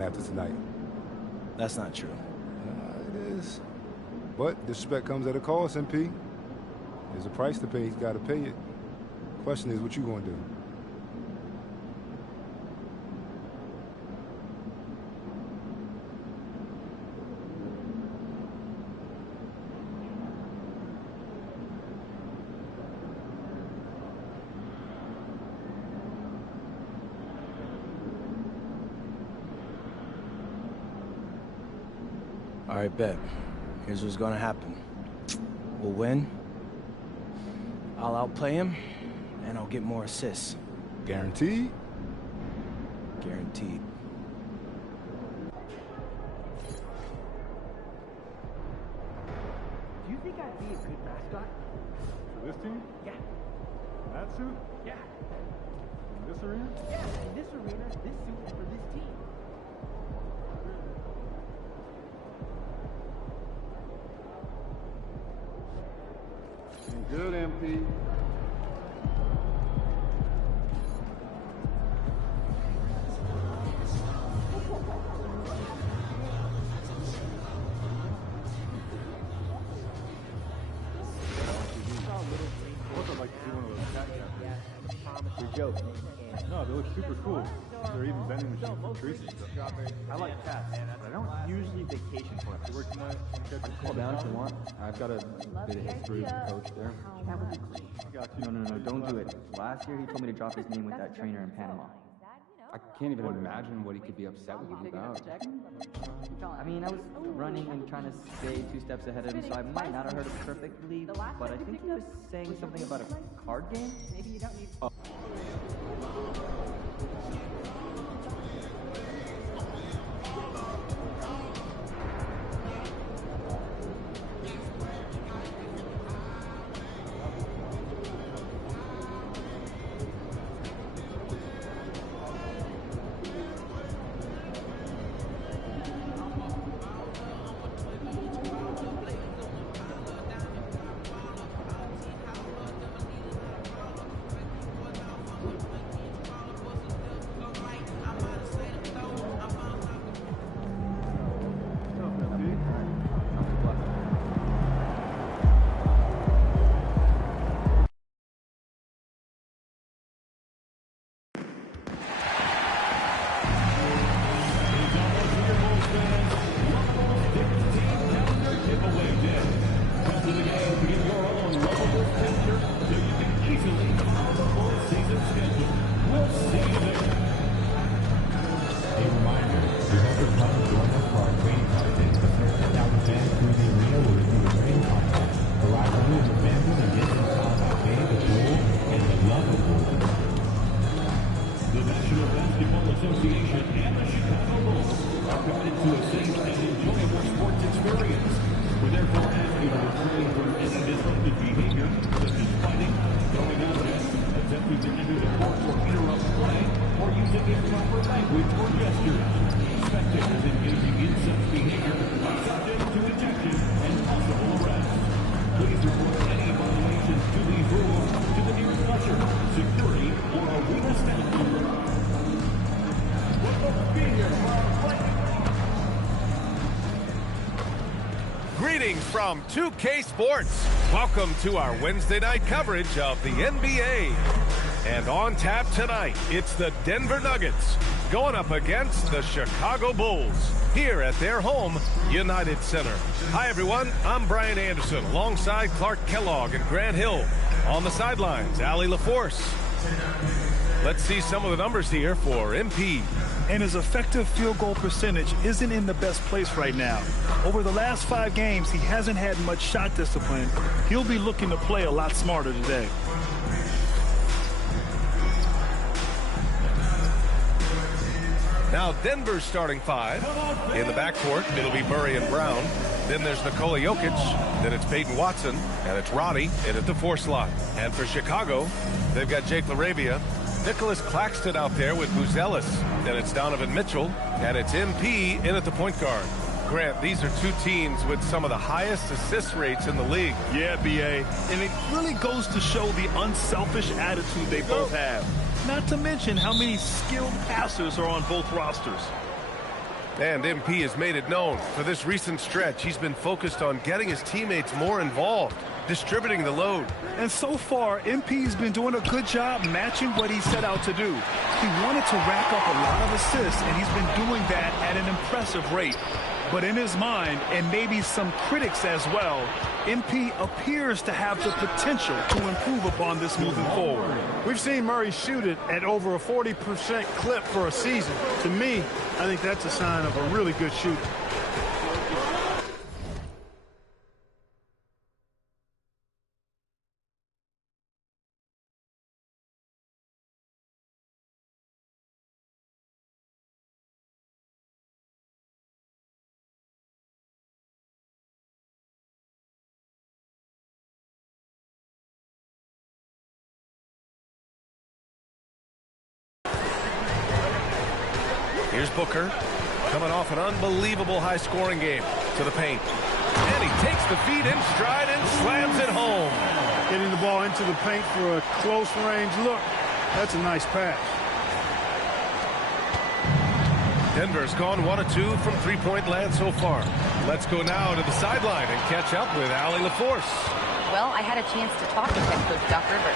after tonight. That's not true. It is. But disrespect comes at a cost, MP. There's a price to pay. He's got to pay it. Question is, what you going to do? All right, bet. Here's what's gonna happen. We'll win. I'll outplay him, and I'll get more assists. Guaranteed? Guaranteed. Do you think I'd be a good mascot? For this team? Yeah. That suit? Yeah. In this arena? Yeah, in this arena, this suit is for this team. Good, MP. What's it like to see one of those cat captures? Your joke. No, they look super cool. They're even vending machines for treats and stuff. I like cats, but I don't usually vacation for them. You work tonight? Call down if you want. I've got a bit of history with the coach there. That would be great. I got you. No, don't do it. Last year he told me to drop his name with that trainer in Panama. I can't even imagine what he could be upset with you about. I mean, I was running and trying to stay 2 steps ahead of him, so I might not have heard it perfectly, but I think he was saying something about a card game? Maybe you don't need... Greetings from 2K Sports. Welcome to our Wednesday night coverage of the NBA. And on tap tonight, it's the Denver Nuggets going up against the Chicago Bulls here at their home, United Center. Hi, everyone. I'm Brian Anderson alongside Clark Kellogg and Grant Hill. On the sidelines, Allie LaForce. Let's see some of the numbers here for MP. And his effective field goal percentage isn't in the best place right now. Over the last 5 games, he hasn't had much shot discipline. He'll be looking to play a lot smarter today. Now Denver's starting 5. In the backcourt, it'll be Murray and Brown. Then there's Nikola Jokic. Then it's Peyton Watson. And it's Roddy in at the 4 slot. And for Chicago, they've got Jake LaRavia, Nicholas Claxton out there with Buzelis. Then it's Donovan Mitchell. And it's MP in at the point guard. Grant, these are 2 teams with some of the highest assist rates in the league. Yeah, B.A. And it really goes to show the unselfish attitude they both have. Not to mention how many skilled passers are on both rosters. And MP has made it known. For this recent stretch, he's been focused on getting his teammates more involved, distributing the load. And so far, MP's been doing a good job matching what he set out to do. He wanted to rack up a lot of assists, and he's been doing that at an impressive rate. But in his mind, and maybe some critics as well, MP appears to have the potential to improve upon this moving forward. We've seen Murray shoot it at over a 40% clip for a season. To me, I think that's a sign of a really good shooter. Here's Booker, coming off an unbelievable high-scoring game, to the paint. And he takes the feed in stride and slams it home. Getting the ball into the paint for a close-range look. That's a nice pass. Denver's gone 1 of 2 from three-point land so far. Let's go now to the sideline and catch up with Allie LaForce. Well, I had a chance to talk with head coach Doc Rivers.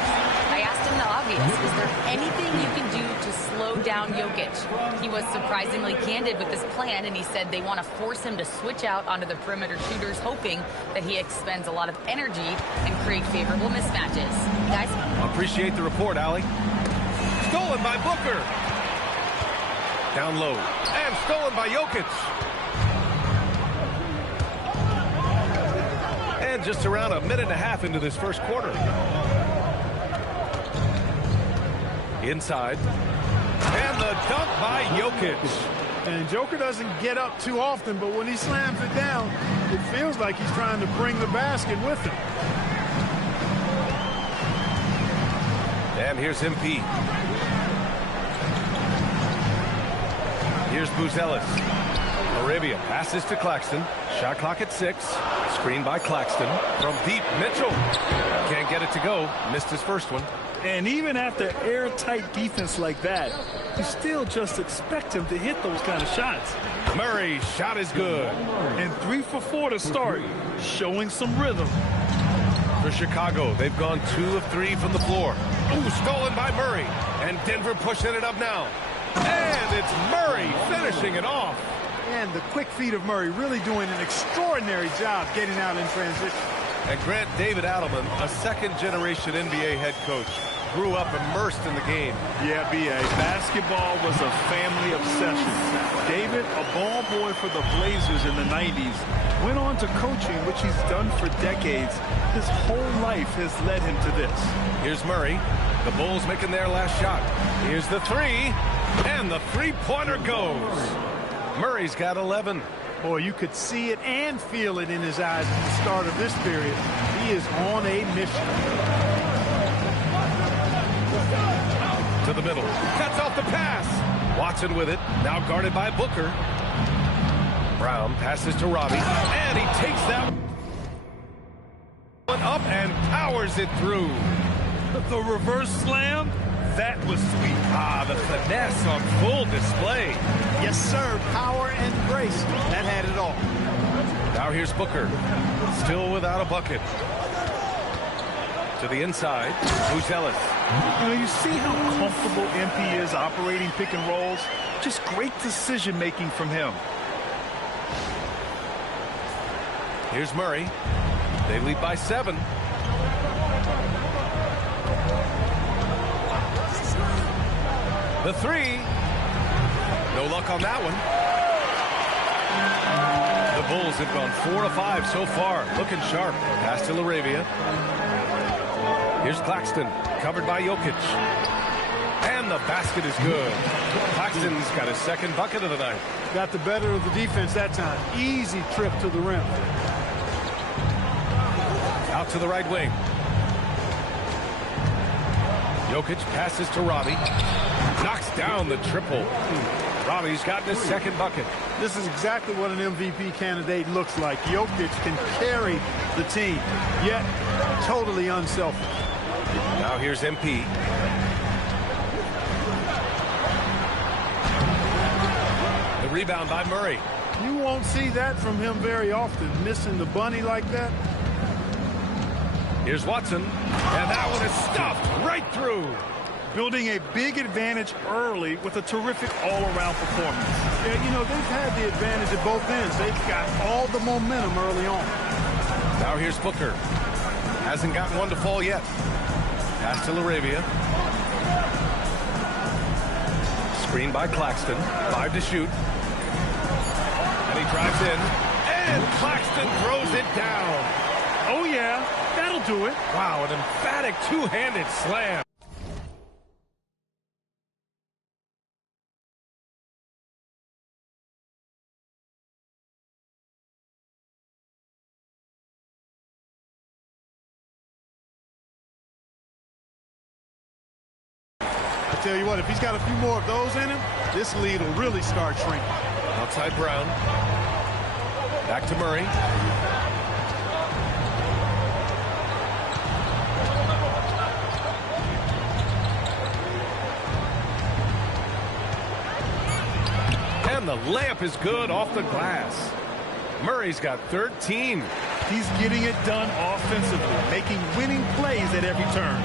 I asked him the obvious. Is there anything you can do to slow down Jokic? He was surprisingly candid with his plan, and he said they want to force him to switch out onto the perimeter shooters, hoping that he expends a lot of energy and create favorable mismatches. Guys? Appreciate the report, Allie. Stolen by Booker. Down low. And stolen by Jokic. And just around a minute and a half into this first quarter. Inside. And the dunk by Jokic. And Joker doesn't get up too often, but when he slams it down, it feels like he's trying to bring the basket with him. And here's MP. Here's Buzelis. Arabia passes to Claxton. Shot clock at 6. Screen by Claxton. From deep, Mitchell. Can't get it to go. Missed his first one. And even after airtight defense like that, you still just expect him to hit those kind of shots. Murray's shot is good. And 3 for 4 to start, showing some rhythm. For Chicago, they've gone 2 of 3 from the floor. Ooh, stolen by Murray. And Denver pushing it up now. And it's Murray finishing it off. And the quick feet of Murray really doing an extraordinary job getting out in transition. And Grant David Adelman, a second-generation NBA head coach, grew up immersed in the game. Yeah, B.A. Basketball was a family obsession. David, a ball boy for the Blazers in the 90s, went on to coaching, which he's done for decades. His whole life has led him to this. Here's Murray. The Bulls making their last shot. Here's the three. And the three-pointer goes. Murray's got 11. Boy, you could see it and feel it in his eyes at the start of this period. He is on a mission. To the middle. Cuts off the pass. Watson with it. Now guarded by Booker. Brown passes to Robbie. And he takes that one up and powers it through. The reverse slam, that was sweet. Ah, the finesse on full display. Yes, sir. Power and grace. That had it all. Now here's Booker. Still without a bucket. To the inside. Buzelis. You see how comfortable MP is operating pick and rolls? Just great decision-making from him. Here's Murray. They lead by 7. The three. No luck on that one. The Bulls have gone 4 of 5 so far. Looking sharp. Pass to LaRavia. Here's Claxton. Covered by Jokic. And the basket is good. Claxton's got his second bucket of the night. Got the better of the defense that time. Easy trip to the rim. Out to the right wing. Jokic passes to Robbie. Knocks down the triple. Robbie's gotten his second bucket. This is exactly what an MVP candidate looks like. Jokic can carry the team, yet totally unselfish. Now here's MP. The rebound by Murray. You won't see that from him very often, missing the bunny like that. Here's Watson, and that one is stuffed right through. Building a big advantage early with a terrific all-around performance. Yeah, you know, they've had the advantage at both ends. They've got all the momentum early on. Now here's Booker. Hasn't gotten one to fall yet. Pass to LaRavia. Screen by Claxton. 5 to shoot. And he drives in. And Claxton throws it down. Oh, yeah. That'll do it. Wow, an emphatic two-handed slam. I tell you what, if he's got a few more of those in him, this lead will really start shrinking. Outside Brown. Back to Murray. And the layup is good off the glass. Murray's got 13. He's getting it done offensively, making winning plays at every turn.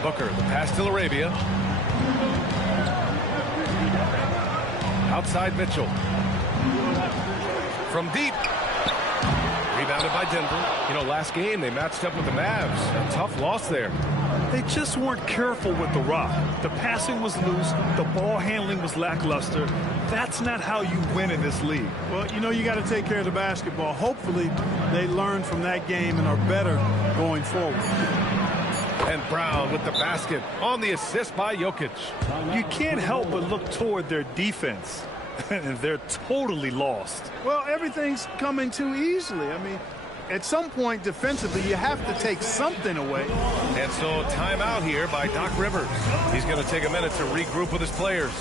Booker, the pass to LaRavia. Outside Mitchell. From deep. Rebounded by Denver. You know, last game they matched up with the Mavs. A tough loss there. They just weren't careful with the rock. The passing was loose. The ball handling was lackluster. That's not how you win in this league. Well, you know, you got to take care of the basketball. Hopefully, they learn from that game and are better going forward. And Brown with the basket on the assist by Jokic. You can't help but look toward their defense. They're totally lost. Well, everything's coming too easily. I mean, at some point defensively, you have to take something away. And so timeout here by Doc Rivers. He's going to take a minute to regroup with his players.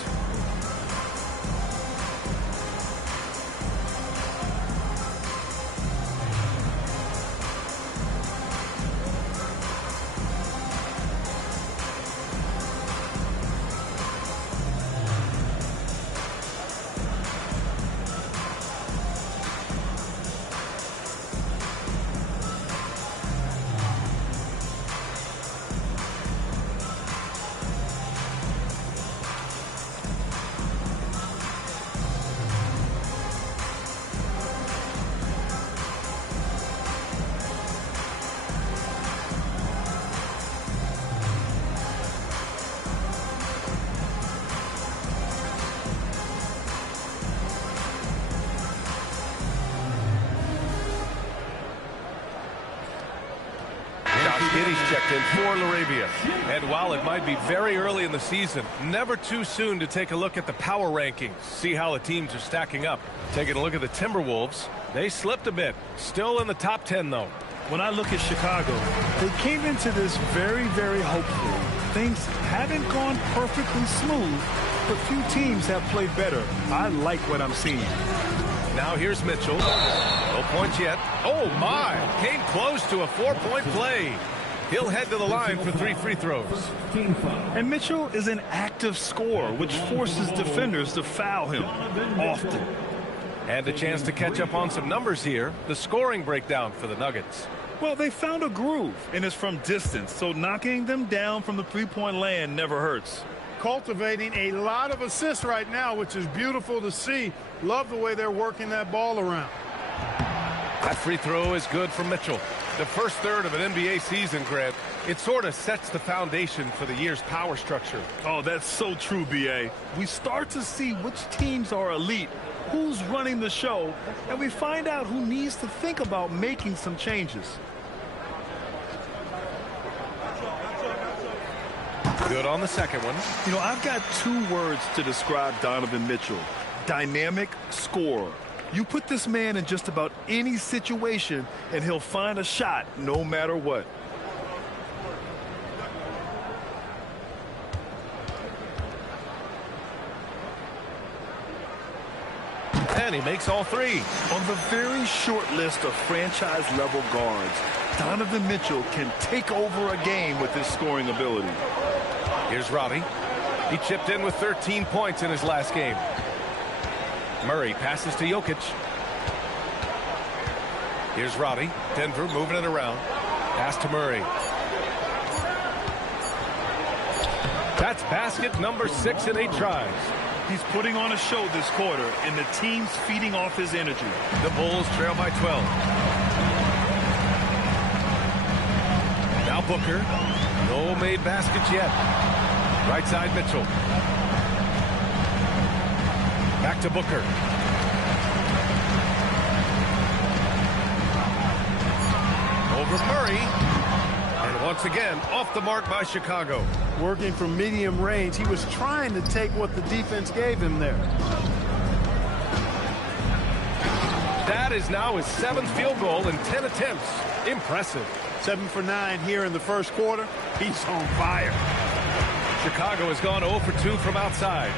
Giddey's checked in for LaRavia. And while it might be very early in the season, never too soon to take a look at the power rankings, see how the teams are stacking up. Taking a look at the Timberwolves, they slipped a bit. Still in the top 10, though. When I look at Chicago, they came into this very, very hopeful. Things haven't gone perfectly smooth, but few teams have played better. I like what I'm seeing. Now here's Mitchell. No points yet. Oh, my. Came close to a 4-point play. He'll head to the line for 3 free throws. And Mitchell is an active scorer, which forces defenders to foul him often. And a chance to catch up on some numbers here. The scoring breakdown for the Nuggets. Well, they found a groove, and it's from distance, so knocking them down from the three-point land never hurts. Cultivating a lot of assists right now, which is beautiful to see. Love the way they're working that ball around. That free throw is good for Mitchell. The first third of an NBA season, Grant, it sort of sets the foundation for the year's power structure. Oh, that's so true, B.A. We start to see which teams are elite, who's running the show, and we find out who needs to think about making some changes. Good on the second one. You know, I've got 2 words to describe Donovan Mitchell. Dynamic scorer. You put this man in just about any situation, and he'll find a shot no matter what. And he makes all 3. On the very short list of franchise-level guards, Donovan Mitchell can take over a game with his scoring ability. Here's Robbie. He chipped in with 13 points in his last game. Murray passes to Jokic. Here's Roddy. Denver moving it around. Pass to Murray. That's basket number 6 in 8 tries. He's putting on a show this quarter, and the team's feeding off his energy. The Bulls trail by 12. Now Booker. No made baskets yet. Right side Mitchell. Back to Booker. Over Murray. And once again, off the mark by Chicago. Working from medium range. He was trying to take what the defense gave him there. That is now his 7th field goal in 10 attempts. Impressive. 7 for 9 here in the first quarter. He's on fire. Chicago has gone 0 for 2 from outside.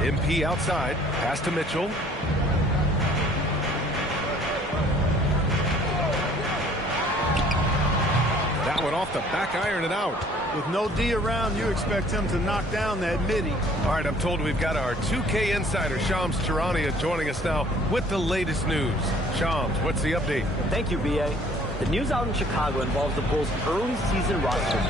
MP outside. Pass to Mitchell. That one off the back iron and out. With no D around, you expect him to knock down that midi. All right, I'm told we've got our 2K insider, Shams Charania, joining us now with the latest news. Shams, what's the update? Thank you, BA. The news out in Chicago involves the Bulls' early season roster.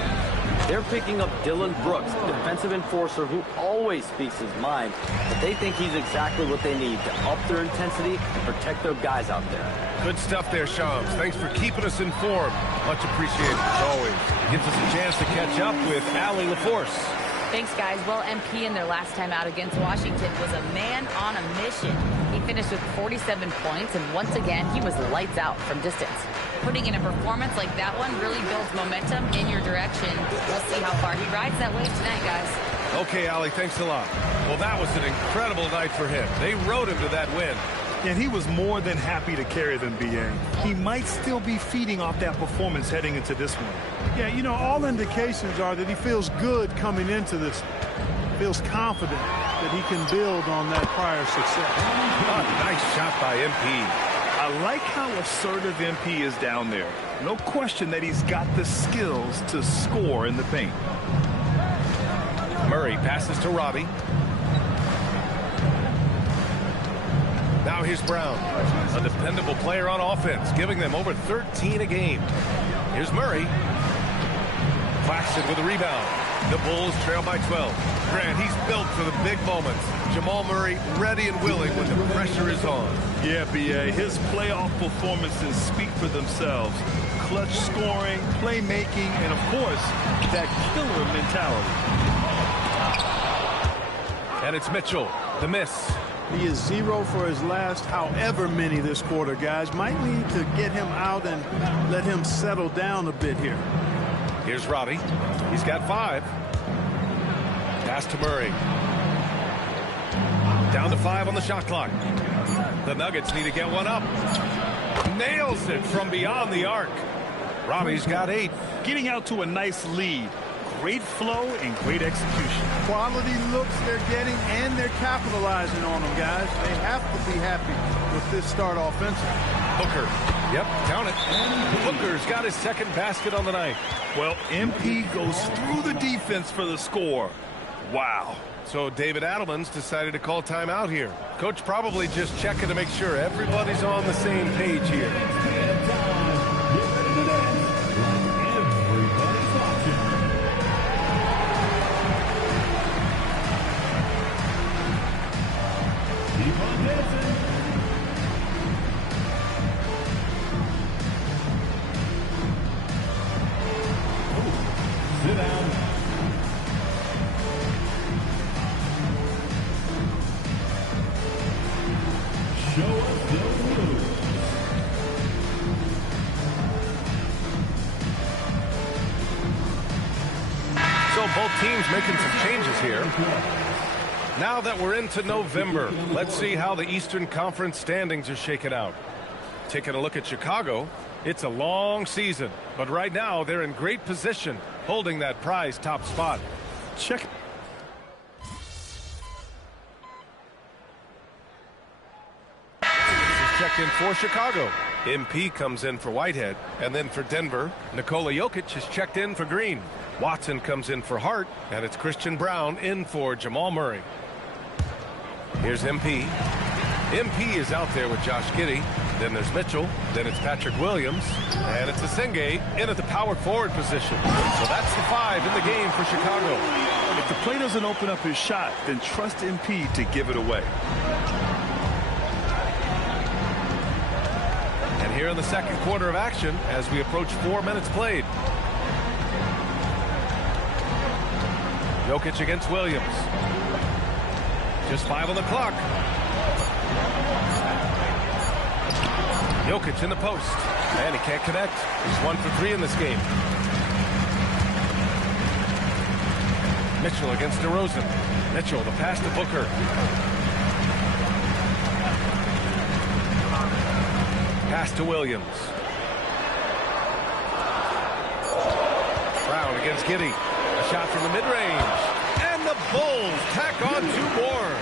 They're picking up Dylan Brooks, a defensive enforcer who always speaks his mind, but they think he's exactly what they need to up their intensity and protect their guys out there. Good stuff there, Shams. Thanks for keeping us informed. Much appreciated, as always. Gives us a chance to catch up with Allie LaForce. Thanks, guys. Well, MP in their last time out against Washington was a man on a mission. He finished with 47 points, and once again, he was lights out from distance. Putting in a performance like that one really builds momentum in your direction. We'll see how far he rides that wave tonight, guys. Okay, Allie, thanks a lot. Well, that was an incredible night for him. They rode him to that win. And he was more than happy to carry them, BA. He might still be feeding off that performance heading into this one. Yeah, you know, all indications are that he feels good coming into this. Feels confident that he can build on that prior success. Oh, nice shot by MP. I like how assertive MP is down there. No question that he's got the skills to score in the paint. Murray passes to Robbie. Now here's Brown, a dependable player on offense, giving them over 13 a game. Here's Murray. Claxton with a rebound. The Bulls trail by 12. Grant, he's built for the big moments. Jamal Murray ready and willing when the pressure is on. Yeah, BA, his playoff performances speak for themselves. Clutch scoring, playmaking, and of course, that killer mentality. And it's Mitchell, the miss. He is 0 for his last however many this quarter, guys. Might need to get him out and let him settle down a bit here. Here's Robbie. He's got 5. Pass to Murray. Down to 5 on the shot clock. The Nuggets need to get one up. Nails it from beyond the arc. Robbie's got 8. Getting out to a nice lead. Great flow and great execution. Quality looks they're getting, and they're capitalizing on them, guys. They have to be happy with this start offensively. Booker. Yep, count it. Booker's got his 2nd basket on the night. Well, MP goes through the defense for the score. Wow. So David Adelman's decided to call timeout here. Coach probably just checking to make sure everybody's on the same page here. Both teams making some changes here. Now that we're into November, let's see how the Eastern Conference standings are shaken out. Taking a look at Chicago, it's a long season, but right now they're in great position, holding that prize top spot. Check. This is checked in for Chicago. MP comes in for Whitehead, and then for Denver, Nikola Jokic is checked in for Green. Watson comes in for Hart, and it's Christian Brown in for Jamal Murray. Here's MP. MP is out there with Josh Giddey. Then there's Mitchell. Then it's Patrick Williams. And it's Asenge in at the power forward position. So that's the 5 in the game for Chicago. If the play doesn't open up his shot, then trust MP to give it away. And here in the second quarter of action as we approach 4 minutes played. Jokic against Williams. Just 5 on the clock. Jokic in the post. And he can't connect. He's 1 for 3 in this game. Mitchell against DeRozan. Mitchell, the pass to Booker. Pass to Williams. Brown against Giddey. A shot from the mid-range. And the Bulls tack on 2 more.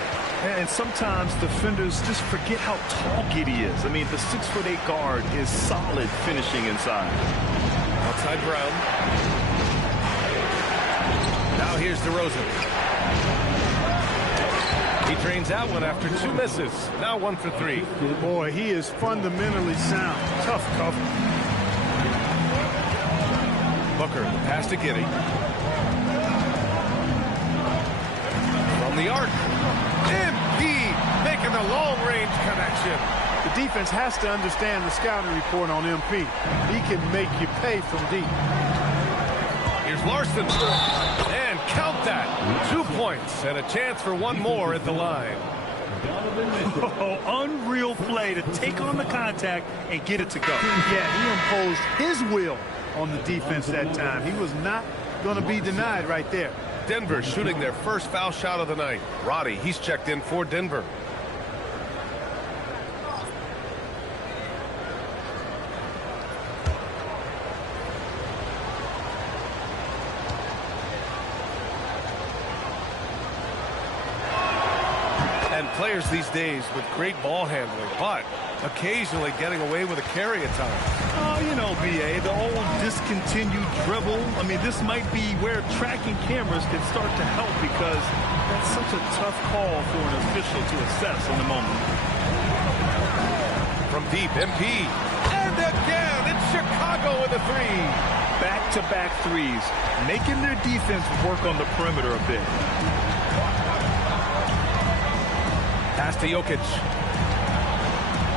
And sometimes defenders just forget how tall Giddey is. I mean, the 6'8" guard is solid finishing inside. Outside Brown. Now here's DeRozan. He drains out one after 2 misses. Now 1 for 3. Boy, he is fundamentally sound. Tough cover. Booker, the pass to Giddey. From the arc. MP making the long-range connection. The defense has to understand the scouting report on MP. He can make you pay from deep. Here's Larson. And count that. 2 points and a chance for 1 more at the line. Oh, unreal play to take on the contact and get it to go. Yeah, he imposed his will on the defense that time. He was not going to be denied right there. Denver shooting their first foul shot of the night. Roddy, he's checked in for Denver. And players these days with great ball handling, but occasionally getting away with a carry at times. Oh, you know, B.A., the old discontinued dribble. I mean, this might be where tracking cameras can start to help because that's such a tough call for an official to assess in the moment. From deep, MP. And again, it's Chicago with a 3. Back-to-back threes, making their defense work on the perimeter a bit. Pass to Jokic.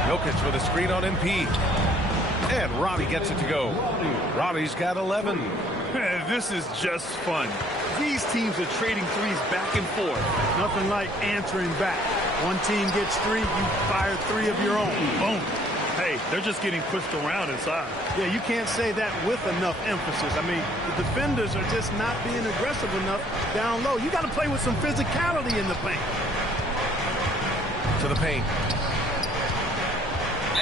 Jokic with a screen on MP. And Roddy gets it to go. Roddy's got 11. This is just fun. These teams are trading threes back and forth. Nothing like answering back. One team gets 3, you fire 3 of your own. Boom. Hey, they're just getting pushed around inside. Yeah, you can't say that with enough emphasis. I mean, the defenders are just not being aggressive enough down low. You got to play with some physicality in the paint. To the paint.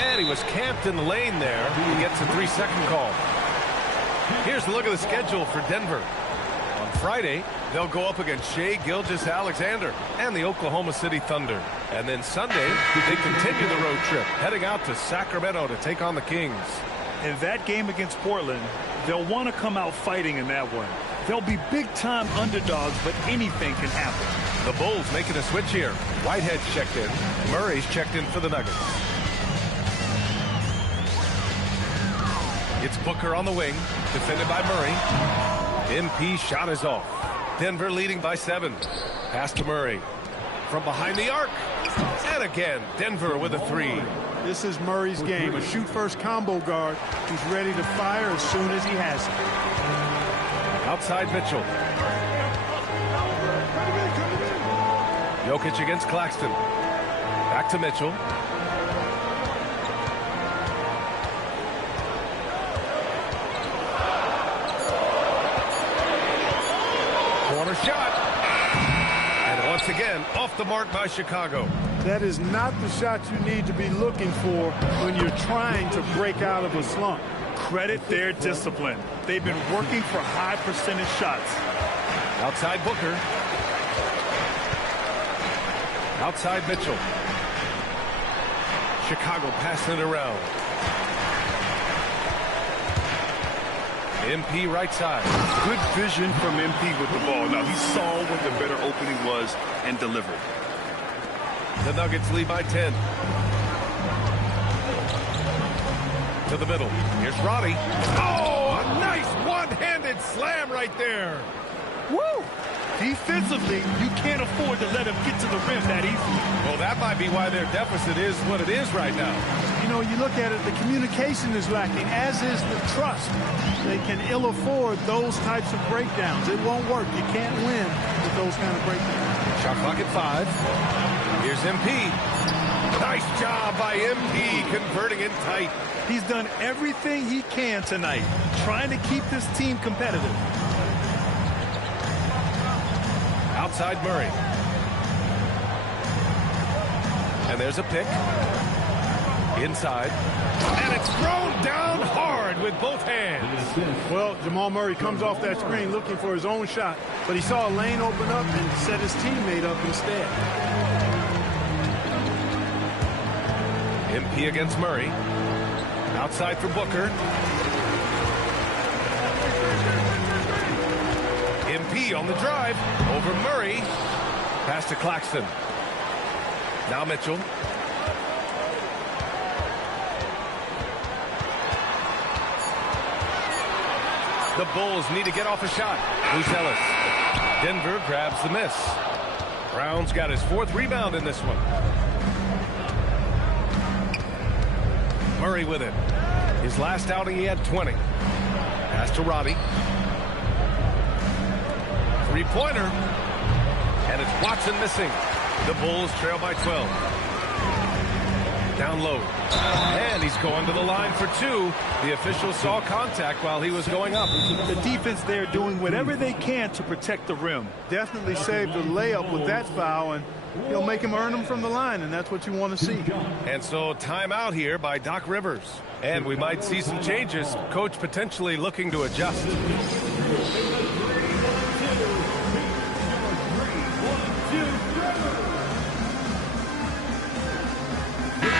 And he was camped in the lane there. He gets a 3-second call. Here's a look at the schedule for Denver. On Friday, they'll go up against Shai Gilgeous-Alexander and the Oklahoma City Thunder. And then Sunday, they continue the road trip, heading out to Sacramento to take on the Kings. In that game against Portland, they'll want to come out fighting in that one. They'll be big-time underdogs, but anything can happen. The Bulls making a switch here. Whitehead's checked in. Murray's checked in for the Nuggets. It's Booker on the wing, defended by Murray. MP shot is off. Denver leading by 7. Pass to Murray. From behind the arc. And again, Denver with a 3. This is Murray's game. A shoot-first combo guard who's ready to fire as soon as he has it. Outside Mitchell. Jokic against Claxton. Back to Mitchell. Corner shot. And once again, off the mark by Chicago. That is not the shot you need to be looking for when you're trying to break out of a slump. Credit their discipline. They've been working for high percentage shots. Outside Booker. Outside Mitchell. Chicago passing it around. MP right side. Good vision from MP with the ball. Now, he saw what the better opening was and delivered. The Nuggets lead by 10. To the middle. Here's Roddy. Oh, a nice one-handed slam right there. Woo! Defensively, you can't afford to let him get to the rim that easily. Well, that might be why their deficit is what it is right now. You know, you look at it, the communication is lacking, as is the trust. They can ill afford those types of breakdowns. It won't work. You can't win with those kind of breakdowns. Shot clock at 5. Here's MP. Nice job by MP converting it tight. He's done everything he can tonight, trying to keep this team competitive. Outside Murray. And there's a pick. Inside. And it's thrown down hard with both hands. Well, Jamal Murray comes off that screen looking for his own shot, but he saw a lane open up and set his teammate up instead. MP against Murray. Outside for Booker. MP on the drive. Over Murray. Pass to Claxton. Now Mitchell. The Bulls need to get off a shot. Buzelis. Denver grabs the miss. Brown's got his 4th rebound in this one. Murray with it. His last outing, he had 20. Pass to Roddy. 3-pointer. And it's Watson missing. The Bulls trail by 12. Down low. And he's going to the line for 2. The official saw contact while he was going up. The defense there doing whatever they can to protect the rim. Definitely saved the layup with that foul, and he'll make him earn them from the line, and that's what you want to see. And so timeout here by Doc Rivers. And we might see some changes. Coach potentially looking to adjust.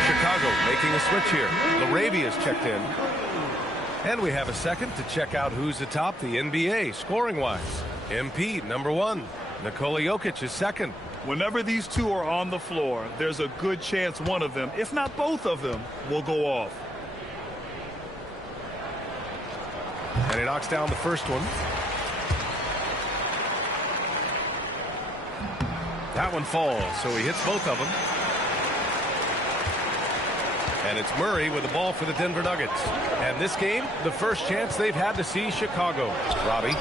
Chicago making a switch here. Larabia's checked in. And we have a second to check out who's atop the NBA scoring-wise. MP, number 1. Nikola Jokic is second. Whenever these two are on the floor, there's a good chance one of them, if not both of them, will go off. And he knocks down the first one. That one falls, so he hits both of them. And it's Murray with the ball for the Denver Nuggets. And this game, the first chance they've had to see Chicago. Robbie.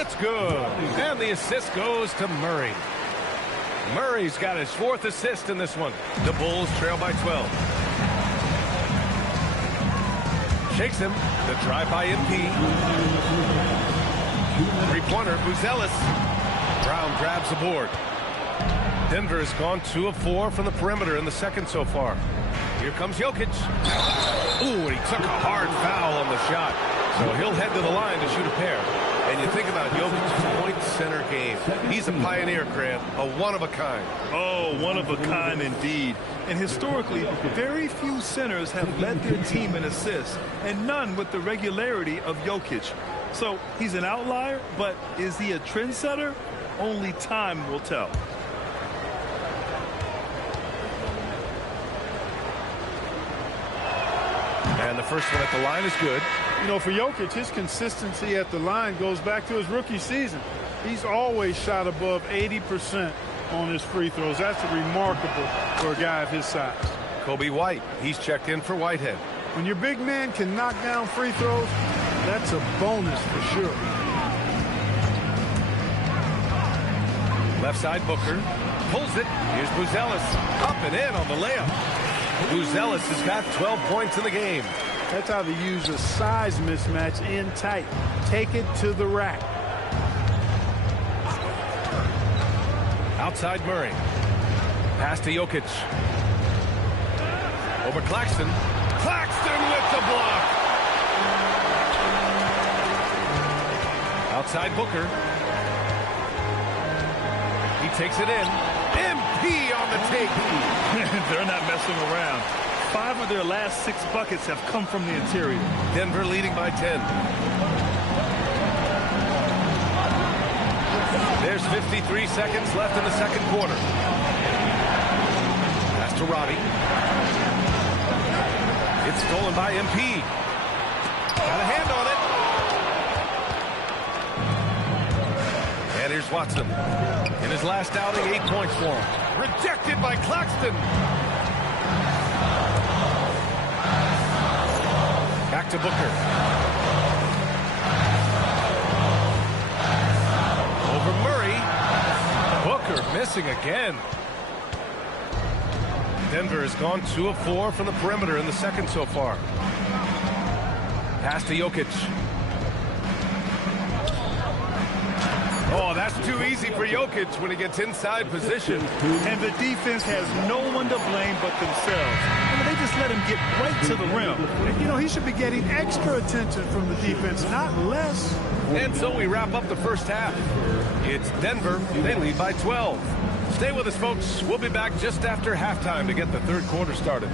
It's good. And the assist goes to Murray. Murray's got his 4th assist in this one. The Bulls trail by 12. Shakes him. The drive by MP. 3-pointer, Buzelis. Brown grabs the board. Denver has gone 2 of 4 from the perimeter in the second so far. Here comes Jokic. Ooh, and he took a hard foul on the shot. So he'll head to the line to shoot a pair. And you think about Jokic's point center game. He's a pioneer, Grant, a one-of-a-kind. Oh, one-of-a-kind indeed. And historically, very few centers have led their team in assists, and none with the regularity of Jokic. So he's an outlier, but is he a trendsetter? Only time will tell. And the first one at the line is good. You know, for Jokic, his consistency at the line goes back to his rookie season. He's always shot above 80% on his free throws. That's remarkable for a guy of his size. Kobe White, he's checked in for Whitehead. When your big man can knock down free throws, that's a bonus for sure. Left side, Booker pulls it. Here's Buzelis up and in on the layup. Buzelis has got 12 points in the game. That's how they use a size mismatch in tight. Take it to the rack. Outside Murray. Pass to Jokic. Over Claxton. Claxton with the block. Outside Booker. He takes it in. MP on the take. They're not messing around. 5 of their last 6 buckets have come from the interior. Denver leading by 10. There's 53 seconds left in the second quarter. Pass to Roddy. It's stolen by MP. Got a hand on it. And here's Watson. In his last outing, 8 points for him. Rejected by Claxton. Back to Booker. Over Murray. Booker missing again. Denver has gone 2 of 4 from the perimeter in the second so far. Pass to Jokic. Oh, that's too easy for Jokic when he gets inside position. And the defense has no one to blame but themselves. They just let him get right to the rim. You know, he should be getting extra attention from the defense, not less. And so we wrap up the first half. It's Denver. They lead by 12. Stay with us, folks. We'll be back just after halftime to get the third quarter started.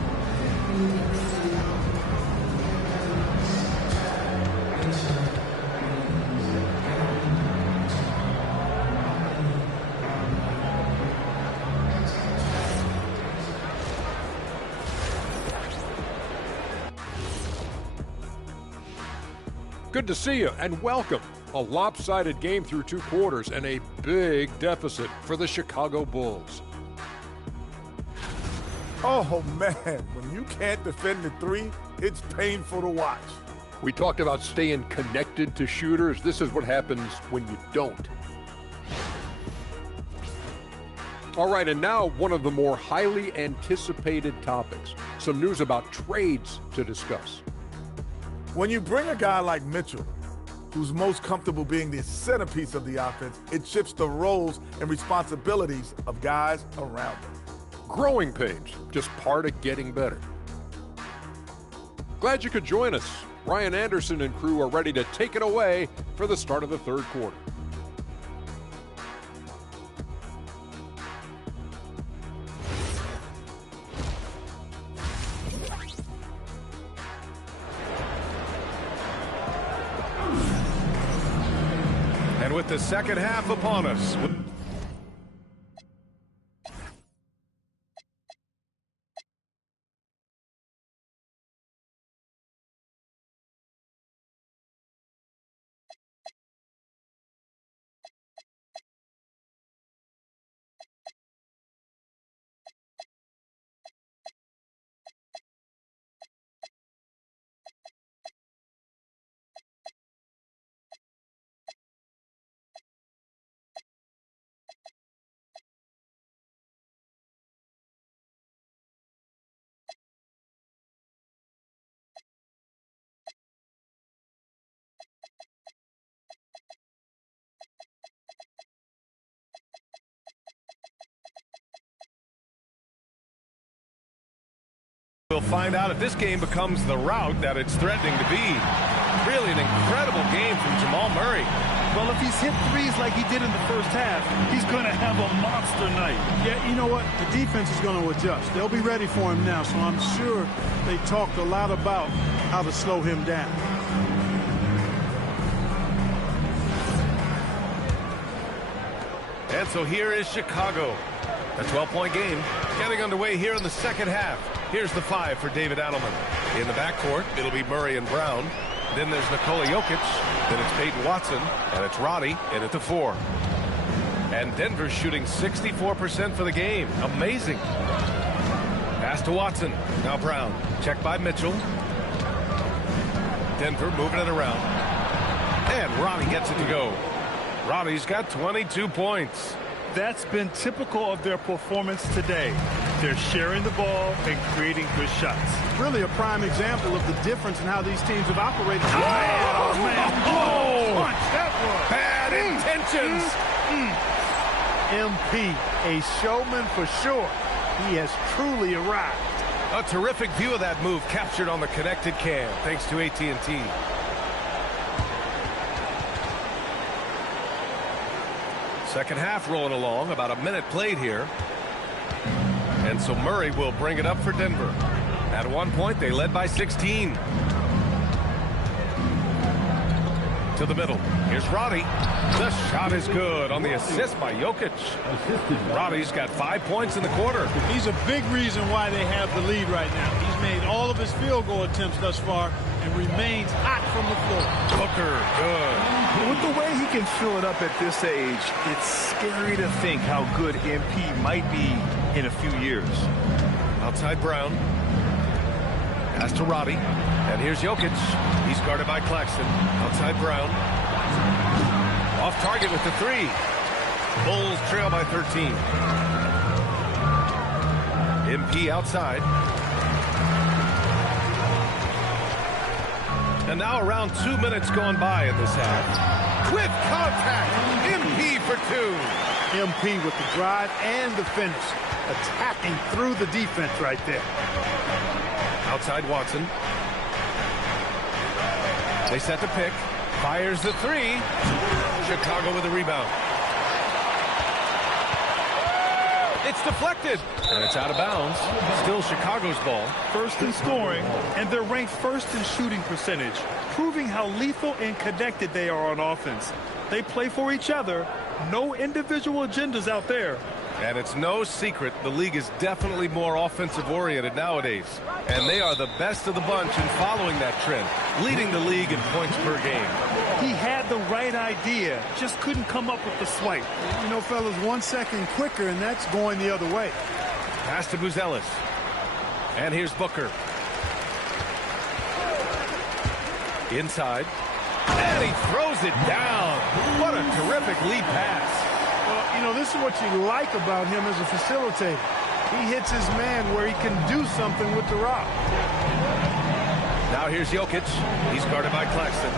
Good to see you and welcome. A lopsided game through 2 quarters and a big deficit for the Chicago Bulls. Oh, man, when you can't defend the 3, it's painful to watch. We talked about staying connected to shooters. This is what happens when you don't. All right, and now one of the more highly anticipated topics. Some news about trades to discuss. When you bring a guy like Mitchell, who's most comfortable being the centerpiece of the offense, it shifts the roles and responsibilities of guys around him. Growing pains, just part of getting better. Glad you could join us. Ryan Anderson and crew are ready to take it away for the start of the third quarter. And with the second half upon us. We'll find out if this game becomes the route that it's threatening to be. Really an incredible game from Jamal Murray. Well, if he's hit threes like he did in the first half, he's going to have a monster night. Yeah, you know what? The defense is going to adjust. They'll be ready for him now, so I'm sure they talked a lot about how to slow him down. And so here is Chicago. A 12-point game getting underway here in the second half. Here's the 5 for David Adelman. In the backcourt, it'll be Murray and Brown. Then there's Nikola Jokic. Then it's Peyton Watson. And it's Roddy in at the 4. And Denver's shooting 64% for the game. Amazing. Pass to Watson. Now Brown. Checked by Mitchell. Denver moving it around. And Roddy gets it to go. Roddy's got 22 points. That's been typical of their performance today. They're sharing the ball and creating good shots. Really a prime example of the difference in how these teams have operated. Oh, man. Oh, punch that was. Bad intentions. MP, a showman for sure. He has truly arrived. A terrific view of that move captured on the connected cam, thanks to AT&T. Second half rolling along, about a minute played here. And so Murray will bring it up for Denver. At one point, they led by 16. To the middle. Here's Roddy. The shot is good on the assist by Jokic. Roddy's got 5 points in the quarter. He's a big reason why they have the lead right now. He's made all of his field goal attempts thus far and remains hot from the floor. Booker, good. With the way he can fill it up at this age, it's scary to think how good MP might be in a few years. Outside Brown. Pass to Roddy. And here's Jokic. He's guarded by Claxton. Outside Brown. Off target with the three. Bulls trail by 13. MP outside. And now around 2 minutes gone by in this half. With contact. MP for two. MP with the drive and the finish. Attacking through the defense right there. Outside Watson. They set the pick. Fires the three. Chicago with a rebound. It's deflected. And it's out of bounds. Still Chicago's ball. First in scoring, and they're ranked first in shooting percentage, proving how lethal and connected they are on offense. They play for each other. No individual agendas out there. And it's no secret the league is definitely more offensive-oriented nowadays. And they are the best of the bunch in following that trend, leading the league in points per game. He had the right idea, just couldn't come up with the swipe. You know, fellas, 1 second quicker, and that's going the other way. Pass to Buzelis. And here's Booker. Inside. And he throws it down. What a terrific lead pass. Well, you know, this is what you like about him as a facilitator. He hits his man where he can do something with the rock. Now here's Jokic. He's guarded by Claxton.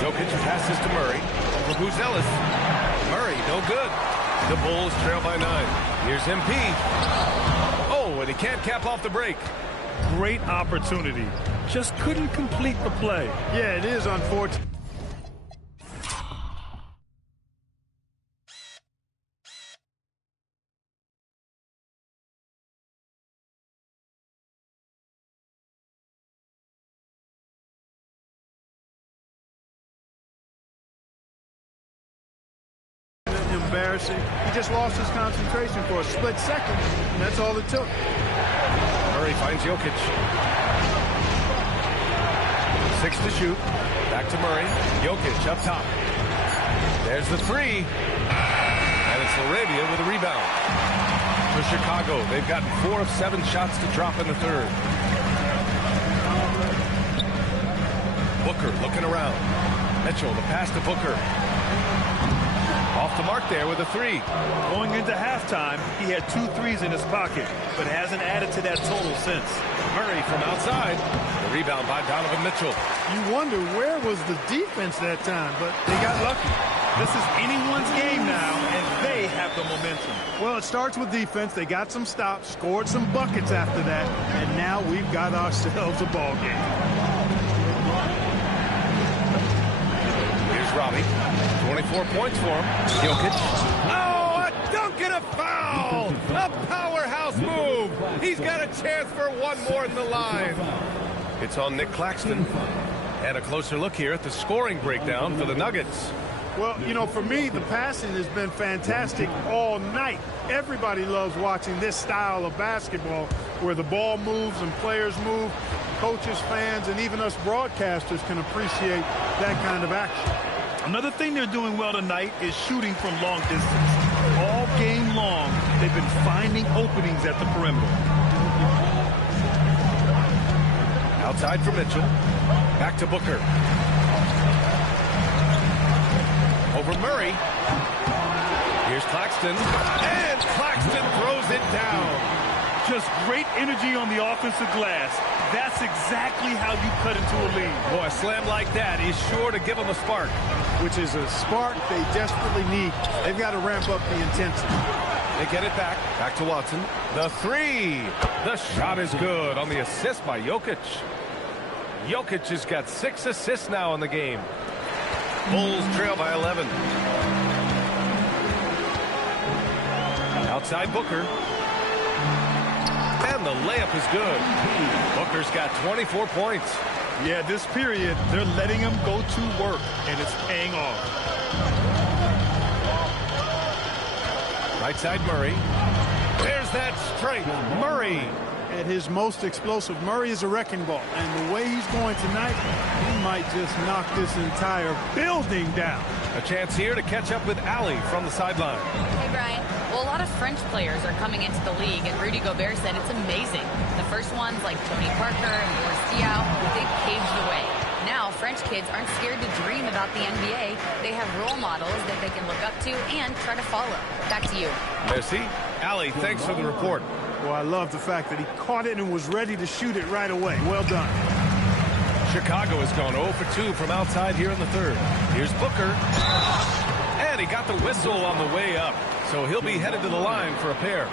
Jokic passes to Murray. For Buzelis. Murray, no good. The Bulls trail by 9. Here's MP. Oh, and he can't cap off the break. Great opportunity. Just couldn't complete the play. Yeah, it is unfortunate. Embarrassing. He just lost his concentration for a split second, and that's all it took. Murray finds Jokic. 6 to shoot. Back to Murray. Jokic up top. There's the three. And it's Laravia with a rebound. For Chicago, they've gotten 4 of 7 shots to drop in the third. Booker looking around. Mitchell, the pass to Booker. Off the mark there with a three. Going into halftime, he had 2 threes in his pocket, but hasn't added to that total since. Murray from outside. The rebound by Donovan Mitchell. You wonder where was the defense that time, but they got lucky. This is anyone's game now, and they have the momentum. Well, it starts with defense. They got some stops, scored some buckets after that, and now we've got ourselves a ball game. Here's Robbie. 24 points for him. Jokic. Oh, a dunk and a foul! A powerhouse move! He's got a chance for one more in the line. It's on Nick Claxton. And a closer look here at the scoring breakdown for the Nuggets. Well, you know, for me, the passing has been fantastic all night. Everybody loves watching this style of basketball where the ball moves and players move. Coaches, fans, and even us broadcasters can appreciate that kind of action. Another thing they're doing well tonight is shooting from long distance. All game long, they've been finding openings at the perimeter. Outside for Mitchell. Back to Booker. Over Murray. Here's Claxton. And Claxton throws it down. Just great energy on the offensive glass. That's exactly how you cut into a lead. Boy, a slam like that is sure to give them a spark. Which is a spark they desperately need. They've got to ramp up the intensity. They get it back. Back to Watson. The three. The shot is good on the assist by Jokic. Jokic has got 6 assists now in the game. Bulls trail by 11. Outside Booker. And the layup is good. Booker's got 24 points. Yeah, this period, they're letting him go to work, and it's paying off. Right side Murray. There's that strike. Murray. At his most explosive, Murray is a wrecking ball. And the way he's going tonight, he might just knock this entire building down. A chance here to catch up with Allie from the sideline. Hey, Brian. Well, a lot of French players are coming into the league, and Rudy Gobert said it's amazing. The first ones, like Tony Parker and Boris Diaw, they paved the way. Now, French kids aren't scared to dream about the NBA. They have role models that they can look up to and try to follow. Back to you. Merci. Allie, thanks for the report. Well, I love the fact that he caught it and was ready to shoot it right away. Well done. Chicago has gone 0 for 2 from outside here in the third. Here's Booker. And he got the whistle on the way up. So he'll be headed to the line for a pair.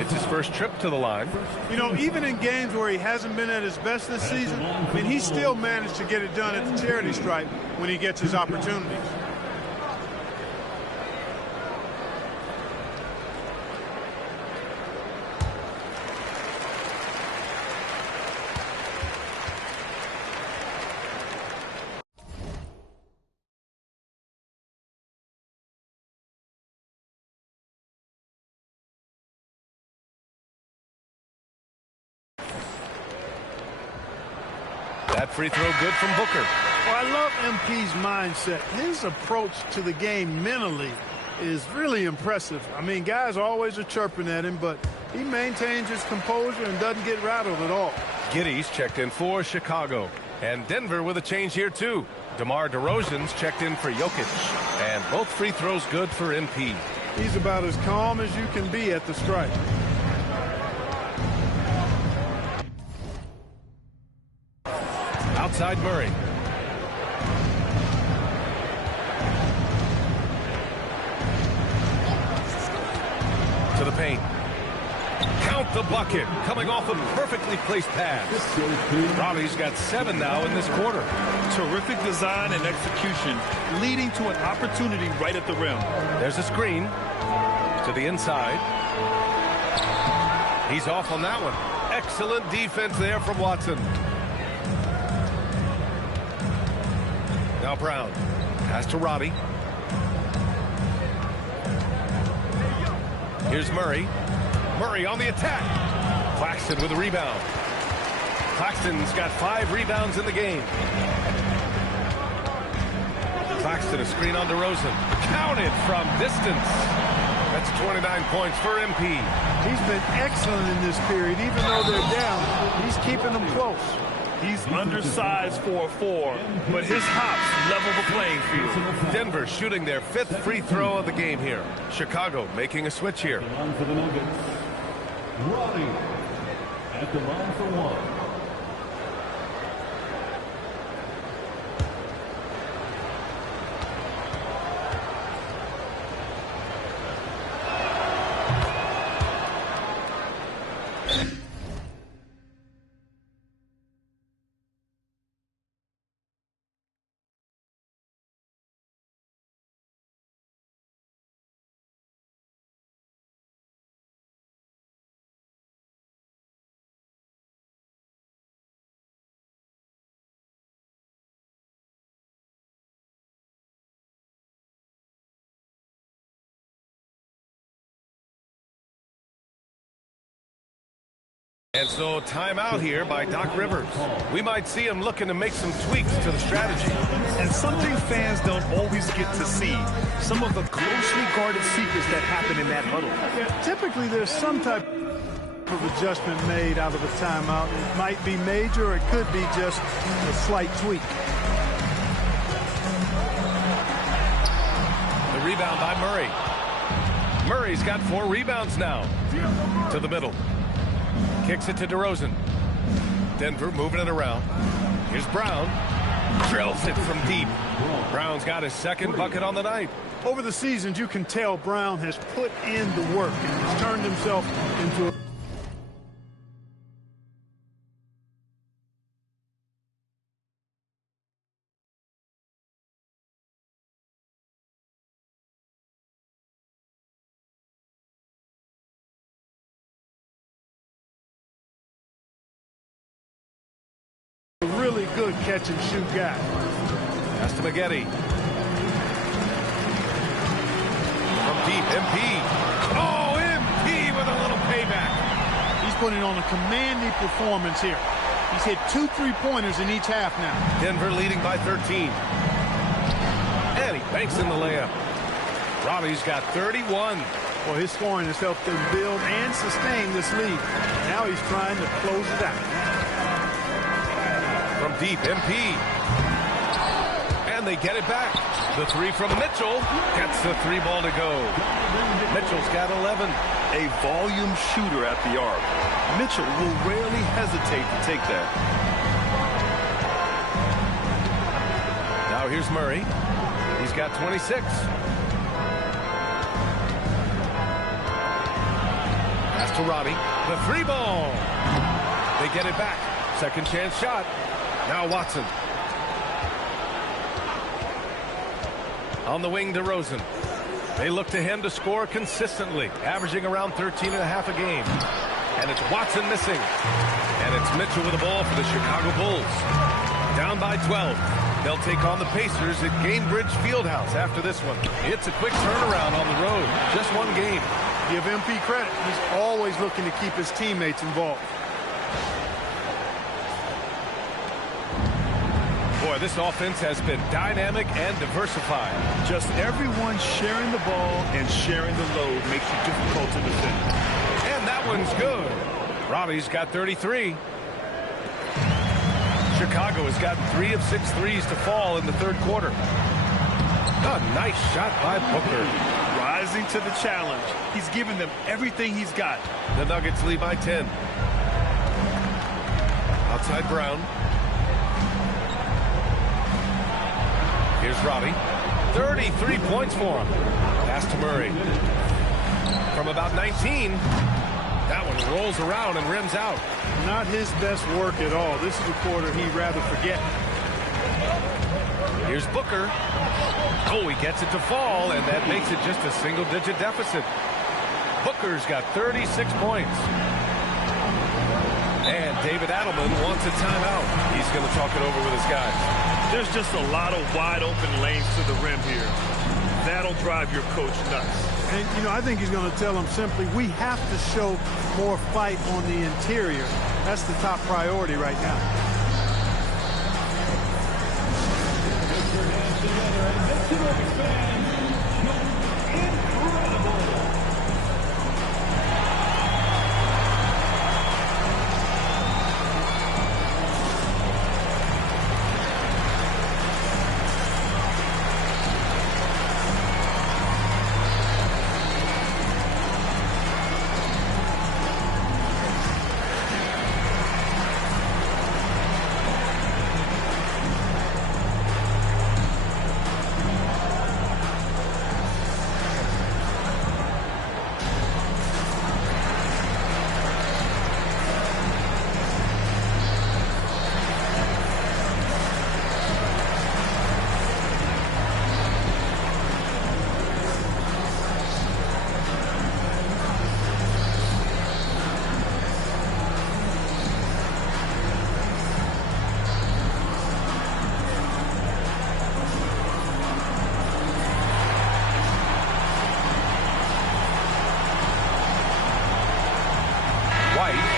It's his first trip to the line. You know, even in games where he hasn't been at his best this season, I mean, he still managed to get it done at the charity stripe when he gets his opportunities. That free throw good from Booker. Well, I love MP's mindset. His approach to the game mentally is really impressive. I mean, guys always are chirping at him, but he maintains his composure and doesn't get rattled at all. Giddy's checked in for Chicago. And Denver with a change here, too. DeMar DeRozan's checked in for Jokic. And both free throws good for MP. He's about as calm as you can be at the stripe. Outside Murray. To the paint. Count the bucket. Coming off a perfectly placed pass. Robbie's got 7 now in this quarter. Terrific design and execution, leading to an opportunity right at the rim. There's a screen to the inside. He's off on that one. Excellent defense there from Watson. Now Brown. Pass to Robbie. Here's Murray. Murray on the attack. Claxton with a rebound. Claxton's got 5 rebounds in the game. Claxton a screen on DeRozan. Counted from distance. That's 29 points for MP. He's been excellent in this period. Even though they're down, he's keeping them close. He's undersized for a 4, but his hops level the playing field. Denver shooting their 5th free throw of the game here. Chicago making a switch here. On for the Nuggets. Roddy at the line for 1. And so timeout here by Doc Rivers. We might see him looking to make some tweaks to the strategy. And something fans don't always get to see, some of the closely guarded secrets that happen in that huddle. Yeah, typically there's some type of adjustment made out of a timeout. It might be major or it could be just a slight tweak. The rebound by Murray. Murray's got 4 rebounds now. To the middle. Kicks it to DeRozan. Denver moving it around. Here's Brown. Drills it from deep. Brown's got his 2nd bucket on the night. Over the seasons, you can tell Brown has put in the work and has turned himself into a good catch-and-shoot guy. Pass to Maggette. From deep, MP. Oh, MP with a little payback. He's putting on a commanding performance here. He's hit 2 3-pointers in each half now. Denver leading by 13. And he banks in the layup. Robbie's got 31. Well, his scoring has helped them build and sustain this lead. Now he's trying to close it out. From deep, MP. And they get it back. The three from Mitchell gets the 3 ball to go. Mitchell's got 11. A volume shooter at the arc. Mitchell will rarely hesitate to take that. Now here's Murray. He's got 26. Pass to Robbie. The 3 ball. They get it back. Second chance shot. Now Watson. On the wing, DeRozan. They look to him to score consistently, averaging around 13.5 a game. And it's Watson missing. And it's Mitchell with the ball for the Chicago Bulls. Down by 12. They'll take on the Pacers at Gainbridge Fieldhouse after this one. It's a quick turnaround on the road. Just one game. Give MP credit. He's always looking to keep his teammates involved. Boy, this offense has been dynamic and diversified. Just everyone sharing the ball and sharing the load makes it difficult to defend. And that one's good. Robbie's got 33. Chicago has gotten 3 of 6 threes to fall in the third quarter. A nice shot by Booker. Rising to the challenge. He's given them everything he's got. The Nuggets lead by 10. Outside Brown. Here's Robbie. 33 points for him. Pass to Murray. From about 19. That one rolls around and rims out. Not his best work at all. This is a quarter he'd rather forget. Here's Booker. Oh, he gets it to fall, and that makes it just a single-digit deficit. Booker's got 36 points. And David Adelman wants a timeout. He's going to talk it over with his guys. There's just a lot of wide-open lanes to the rim here. That'll drive your coach nuts. And, you know, I think he's going to tell them simply, we have to show more fight on the interior. That's the top priority right now.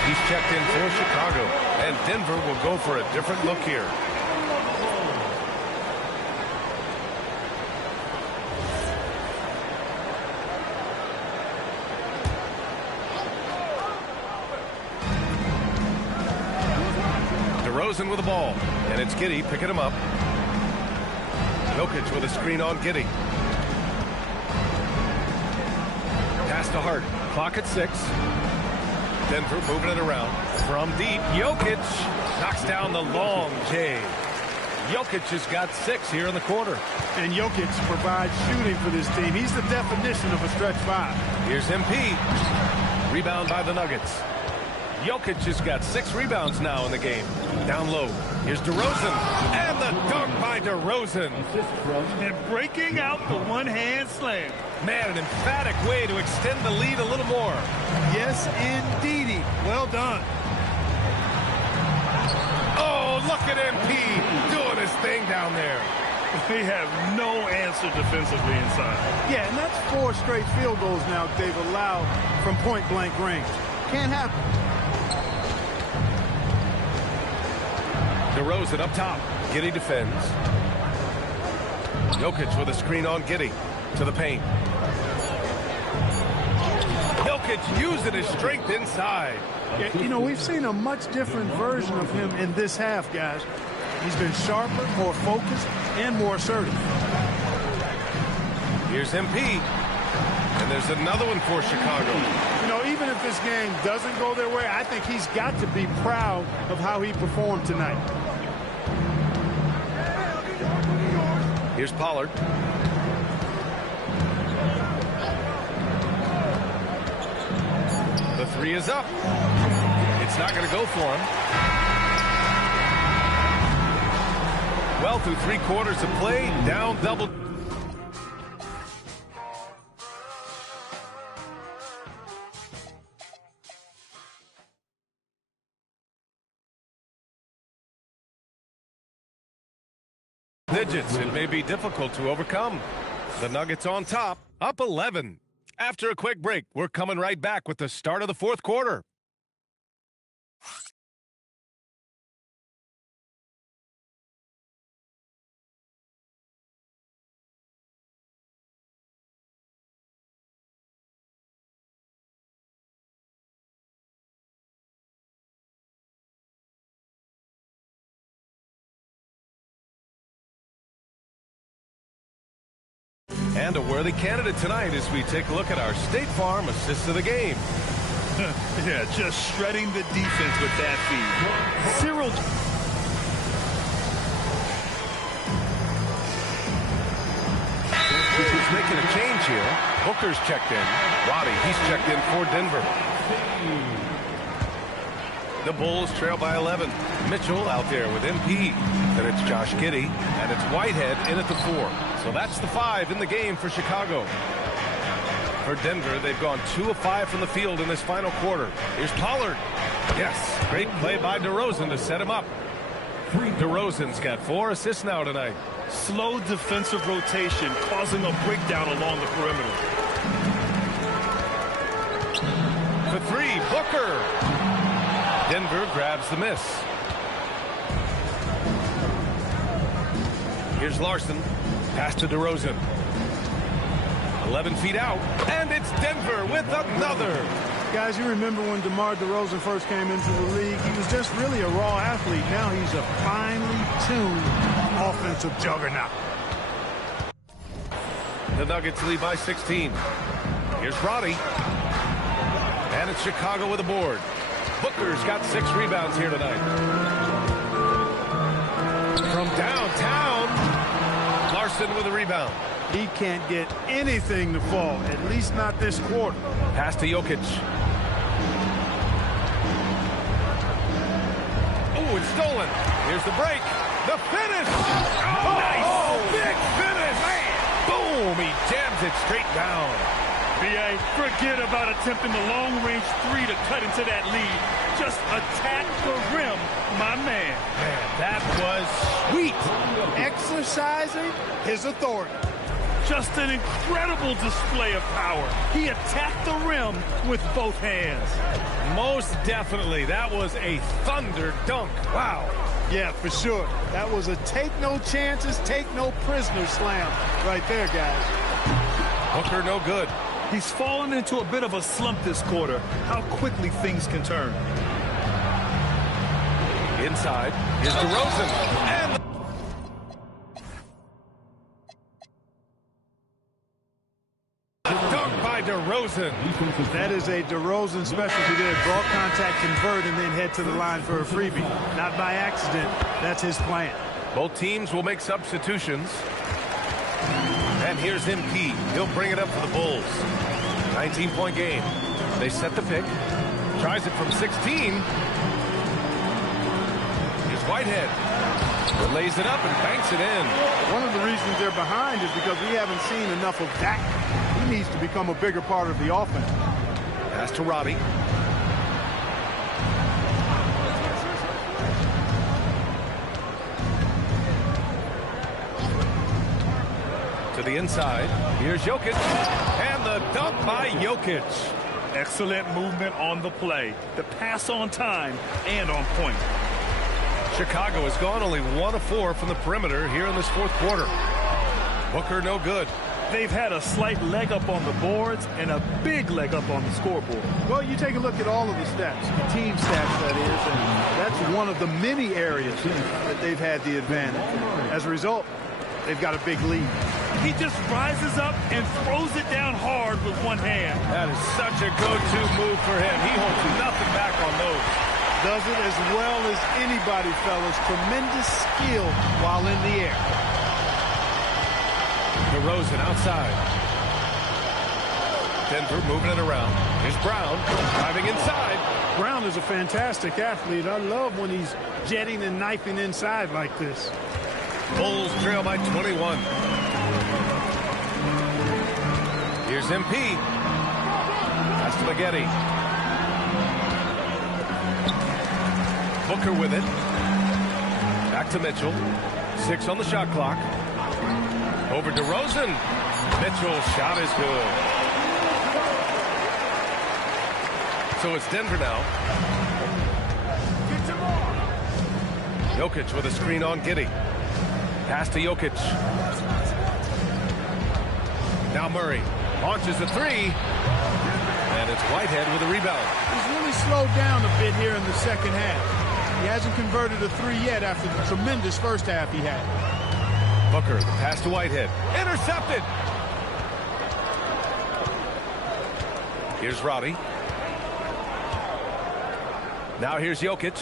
He's checked in for Chicago, and Denver will go for a different look here. DeRozan with the ball, and it's Giddey picking him up. Jokic with a screen on Giddey. Pass to Hart. Clock at 6. Denver moving it around. From deep, Jokic knocks down the long J. Jokic has got 6 here in the quarter. And Jokic provides shooting for this team. He's the definition of a stretch 5. Here's MP. Rebound by the Nuggets. Jokic has got 6 rebounds now in the game. Down low. Here's DeRozan. And the dunk by DeRozan. And breaking out the one-hand slam. Man, an emphatic way to extend the lead a little more. Yes, indeedy. Well done. Oh, look at MP doing his thing down there. They have no answer defensively inside. Yeah, and that's 4 straight field goals now they've allowed from point-blank range. Can't happen. DeRozan up top. Giddey defends. Jokic with a screen on Giddey to the paint. Jokic using his strength inside. Yeah, you know, we've seen a much different version of him in this half, guys. He's been sharper, more focused, and more assertive. Here's MP. And there's another one for Chicago. You know, even if this game doesn't go their way, I think he's got to be proud of how he performed tonight. Here's Pollard. The 3 is up. It's not going to go for him. Well, through 3 quarters of play, down double. Digits, it may be difficult to overcome. The Nuggets on top, up 11. After a quick break, we're coming right back with the start of the 4th quarter. And a worthy candidate tonight as we take a look at our State Farm assist of the game. Yeah, just shredding the defense with that feed. Cyril. Who's making a change here? Booker's checked in. Roddy, he's checked in for Denver. The Bulls trail by 11. Mitchell out there with MP. Then it's Josh Giddey, and it's Whitehead in at the 4. So that's the 5 in the game for Chicago. For Denver, they've gone 2 of 5 from the field in this final quarter. Here's Pollard. Yes, great play by DeRozan to set him up. DeRozan's got 4 assists now tonight. Slow defensive rotation causing a breakdown along the perimeter. For 3, Booker. Denver grabs the miss. Here's Larson. Pass to DeRozan. 11 feet out. And it's Denver with another. Guys, you remember when DeMar DeRozan first came into the league? He was just really a raw athlete. Now he's a finely tuned offensive juggernaut. The Nuggets lead by 16. Here's Roddy. And it's Chicago with a board. Booker's got 6 rebounds here tonight. From downtown, Larson with a rebound. He can't get anything to fall, at least not this quarter. Pass to Jokic. Oh, it's stolen. Here's the break. The finish. Oh, nice. Oh, big finish. Man. Boom. He jams it straight down. B.A., forget about attempting the long-range 3 to cut into that lead. Just attack the rim, my man. Man, that was sweet. Exercising his authority. Just an incredible display of power. He attacked the rim with both hands. Most definitely. That was a thunder dunk. Wow. Yeah, for sure. That was a take no chances, take no prisoner slam right there, guys. Booker no good. He's fallen into a bit of a slump this quarter. How quickly things can turn. Inside is DeRozan. And the dunk by DeRozan. That is a DeRozan specialty there. Draw contact, convert, and then head to the line for a freebie. Not by accident. That's his plan. Both teams will make substitutions. And here's MP. He'll bring it up for the Bulls. 19-point game. They set the pick. Tries it from 16. Here's Whitehead. Lays it up and banks it in. One of the reasons they're behind is because we haven't seen enough of that. He needs to become a bigger part of the offense. Pass to Robbie. To the inside. Here's Jokic. And the dunk by Jokic. Excellent movement on the play. The pass on time and on point. Chicago has gone only 1 of 4 from the perimeter here in this fourth quarter. Booker no good. They've had a slight leg up on the boards and a big leg up on the scoreboard. Well, you take a look at all of the stats, the team stats, that is, and that's one of the many areas that they've had the advantage. As a result, they've got a big lead. He just rises up and throws it down hard with one hand. That is such a go-to move for him. He holds nothing back on those. Does it as well as anybody, fellas. Tremendous skill while in the air. DeRozan outside. Denver moving it around. Here's Brown driving inside. Brown is a fantastic athlete. I love when he's jetting and knifing inside like this. Bulls trail by 21. Here's MP. Pass to Spaghetti. Booker with it. Back to Mitchell. 6 on the shot clock. Over to DeRozan. Mitchell's shot is good. So it's Denver now. Jokic with a screen on Giddey. Pass to Jokic. Now Murray launches a 3. And it's Whitehead with a rebound. He's really slowed down a bit here in the second half. He hasn't converted a 3 yet after the tremendous first half he had. Booker, the pass to Whitehead. Intercepted. Here's Roddy. Now here's Jokic.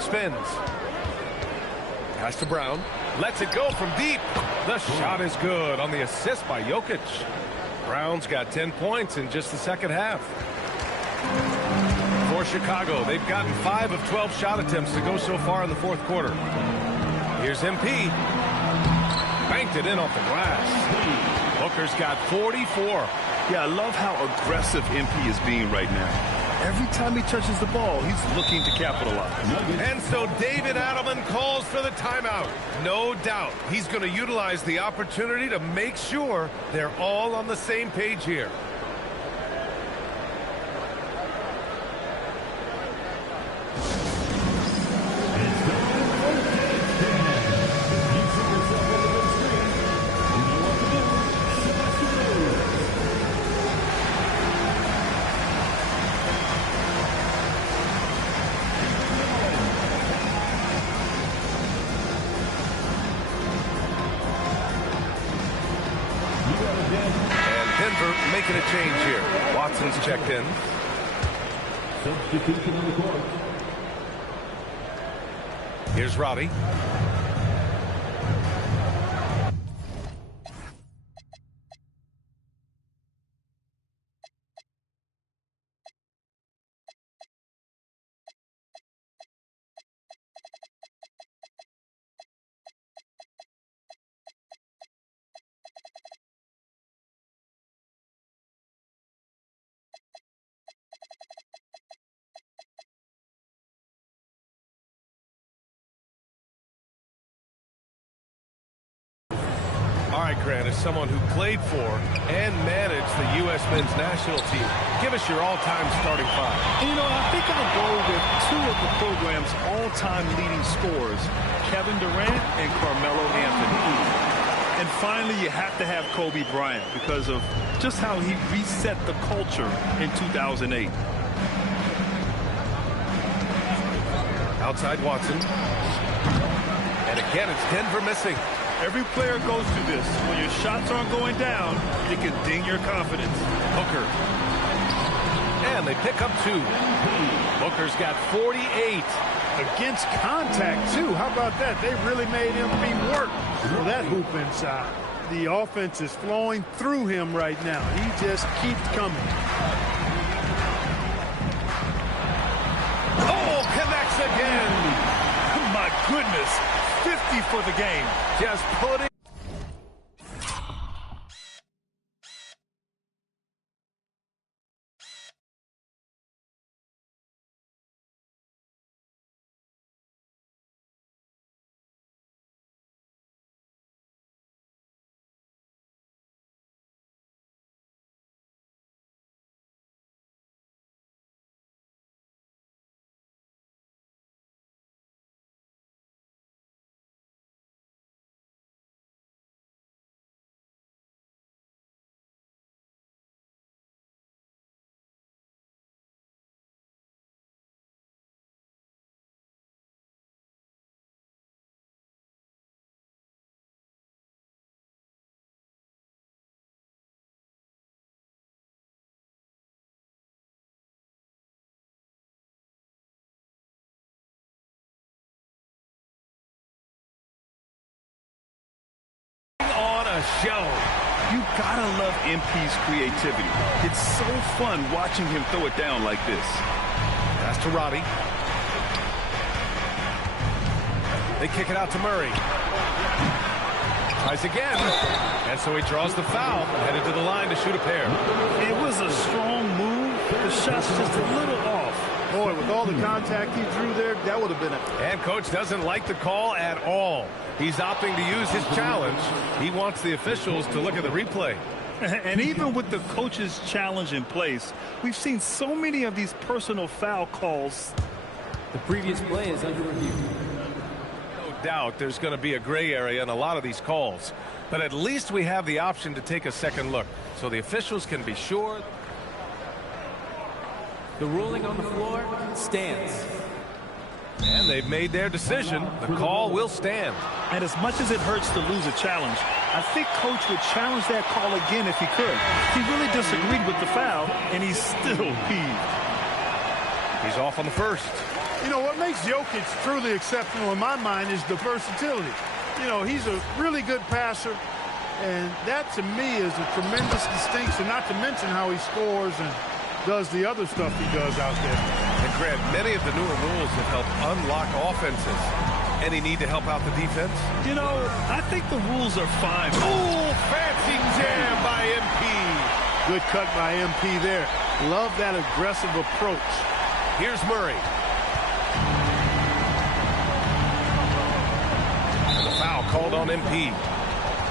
Spins. Pass to Brown. Lets it go from deep. The shot is good on the assist by Jokic. Brown's got 10 points in just the second half. For Chicago, they've gotten 5 of 12 shot attempts to go so far in the fourth quarter. Here's MP. Banked it in off the glass. Booker's got 44. Yeah, I love how aggressive MP is being right now. Every time he touches the ball, he's looking to capitalize. And so David Adelman calls for the timeout. No doubt he's going to utilize the opportunity to make sure they're all on the same page here. Making a change here. Watson's checked in. Substitution on the court. Here's Roddy. All right, Grant, as someone who played for and managed the U.S. men's national team, give us your all-time starting 5. And, I think I'll go with 2 of the program's all-time leading scorers, Kevin Durant and Carmelo Anthony. And finally, you have to have Kobe Bryant because of just how he reset the culture in 2008. Outside Watson. And again, it's Denver missing. Every player goes through this. When your shots aren't going down, it can ding your confidence. Booker. And they pick up 2. Booker's got 48. Against contact, too. How about that? They really made MP work for that hoop inside. The offense is flowing through him right now. He just keeps coming. Oh, connects again. My goodness. 50 for the game. Just putting show. You gotta love MP's creativity. It's so fun watching him throw it down like this. Pass to Robbie. They kick it out to Murray. Tries again. And so he draws the foul, headed to the line to shoot a pair. It was a strong move. The shot's just a little off. Boy, with all the contact he drew there, that would have been a... And coach doesn't like the call at all. He's opting to use his challenge. He wants the officials to look at the replay. And even with the coach's challenge in place, we've seen so many of these personal foul calls. The previous play is under review. No doubt there's going to be a gray area in a lot of these calls. But at least we have the option to take a second look, so the officials can be sure. The ruling on the floor stands. And they've made their decision. The call will stand. And as much as it hurts to lose a challenge, I think Coach would challenge that call again if he could. He really disagreed with the foul, and he's still peeved. He's off on the first. You know, what makes Jokic truly exceptional in my mind is the versatility. You know, he's a really good passer, and that to me is a tremendous distinction, not to mention how he scores and does the other stuff he does out there. And Grant, many of the newer rules have helped unlock offenses. Any need to help out the defense? You know, I think the rules are fine. Ooh, fancy jam by MP. Good cut by MP there. Love that aggressive approach. Here's Murray. And the foul called on MP.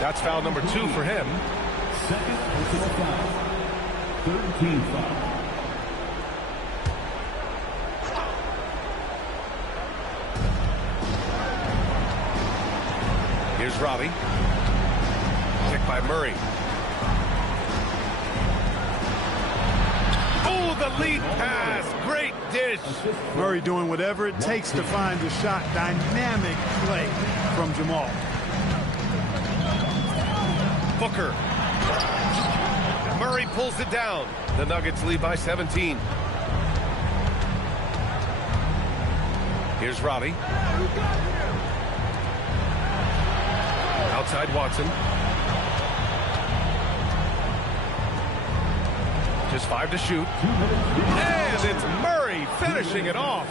That's foul number 2 for him. Second personal foul. 13 foul. Here's Robbie. Kick by Murray. Oh, the lead pass. Great dish. Murray doing whatever it takes to find the shot. Dynamic play from Jamal. Booker. Murray pulls it down. The Nuggets lead by 17. Here's Robbie. Outside Watson. Just 5 to shoot. And it's Murray finishing it off.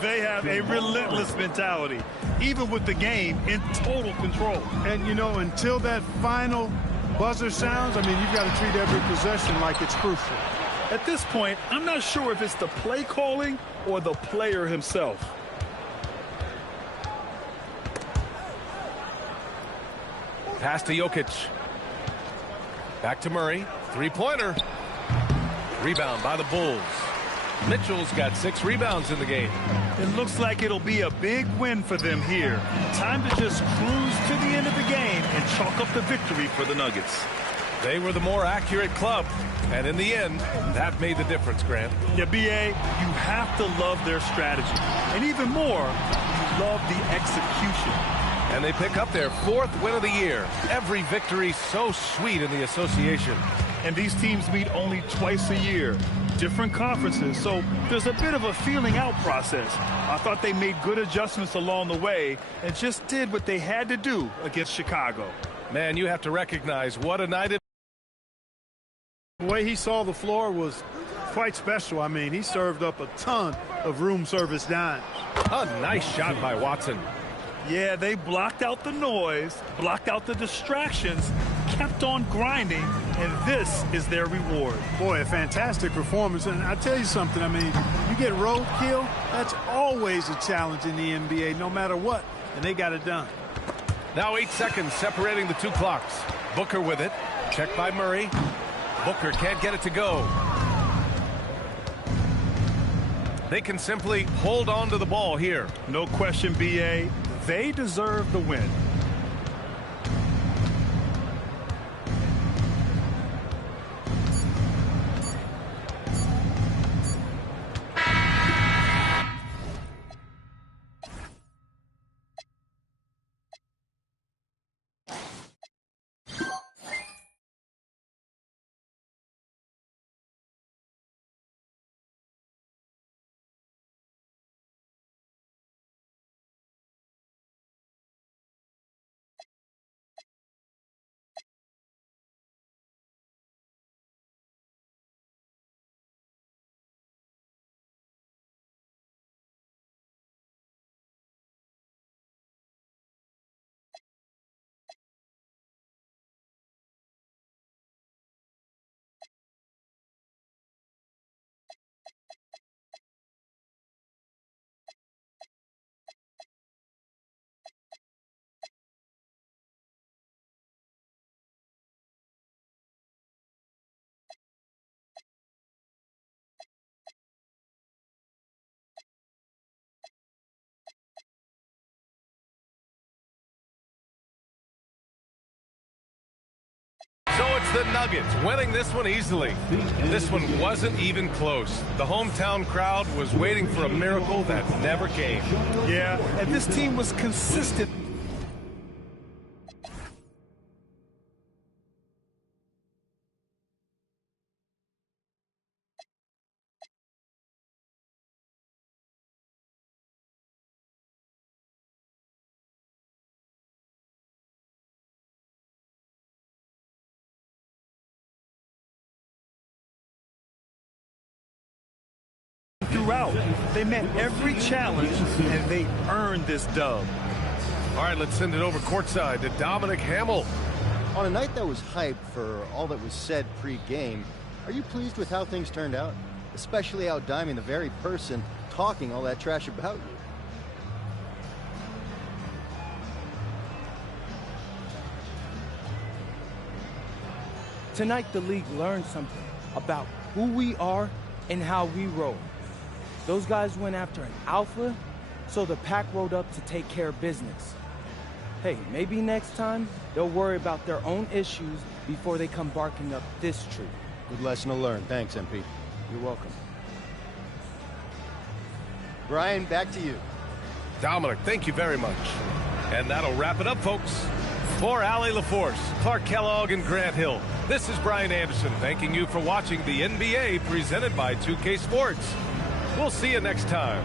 They have a relentless mentality, even with the game in total control. And, you know, until that final buzzer sounds, I mean, you've got to treat every possession like it's crucial. At this point, I'm not sure if it's the play calling or the player himself. Pass to Jokic. Back to Murray. Three-pointer. Rebound by the Bulls. Mitchell's got 6 rebounds in the game. It looks like it'll be a big win for them here. Time to just cruise to the end of the game and chalk up the victory for the Nuggets. They were the more accurate club, and in the end, that made the difference, Grant. Yeah, B.A., you have to love their strategy. And even more, you love the execution. And they pick up their 4th win of the year. Every victory so sweet in the association. And these teams meet only twice a year. Different conferences, so there's a bit of a feeling out process. I thought they made good adjustments along the way and just did what they had to do against Chicago. Man, you have to recognize what a night it. The way he saw the floor was quite special. I mean, he served up a ton of room service dimes. A nice shot by Watson. Yeah, they blocked out the noise, blocked out the distractions, kept on grinding, and this is their reward. Boy, a fantastic performance. And I tell you something, I mean, you get roadkill, that's always a challenge in the NBA, no matter what, and they got it done. Now 8 seconds separating the 2 clocks. Booker with it. Checked by Murray. Booker can't get it to go. They can simply hold on to the ball here. No question, B.A. They deserve the win. the Nuggets, winning this one easily. This one wasn't even close. The hometown crowd was waiting for a miracle that never came. Yeah, and this team was consistent. Throughout, they met every challenge and they earned this dub. All right, let's send it over courtside to Dominic Hamill. On a night that was hyped for all that was said pre-game, are you pleased with how things turned out? Especially outdiming the very person talking all that trash about you. Tonight, the league learned something about who we are and how we roll. Those guys went after an alpha, so the pack rolled up to take care of business. Hey, maybe next time they'll worry about their own issues before they come barking up this tree. Good lesson to learn. Thanks, MP. You're welcome. Brian, back to you. Dominic, thank you very much. And that'll wrap it up, folks. For Allie LaForce, Clark Kellogg, and Grant Hill, this is Brian Anderson thanking you for watching the NBA presented by 2K Sports. We'll see you next time.